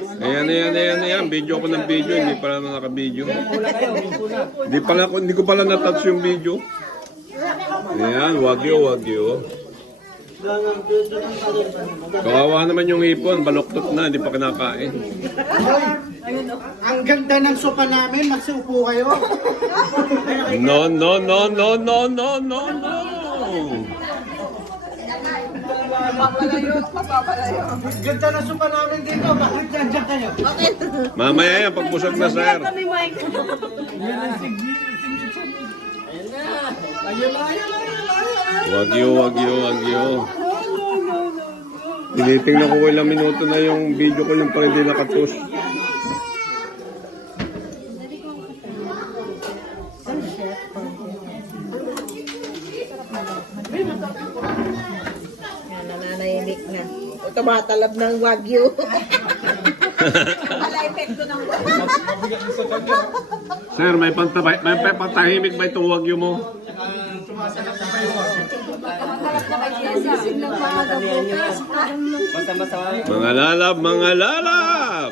Ayan, ayan, ayan, ayan. Video ko ng video. Hindi pala na naka-video. Hindi pala ko, hindi ko pala na-touch yung video. Ayan, wagyo, wagyo. Kawawa naman yung hipon. Baloktot na, hindi pa kinakain. Ang ganda ng sopa namin, magsiupo kayo. No, no, no, no, no, no, no, no. Ganda ng sopa namin dito, bakit nandiyan kayo? Mamaya yan, pagbusog na, sir. Kami, Mike. Wagyo, wagyo, wagyo. Tinitingnan ko ilang minuto na yung video ko yung pa hindi nakatus. Yan, nananahimik na. Tumatalab ng wagyu. Wala epekto ng wagyu. Sir, may pantabay, may pantahimik ba itong wagyo mo? Mga lalab, mga lalab!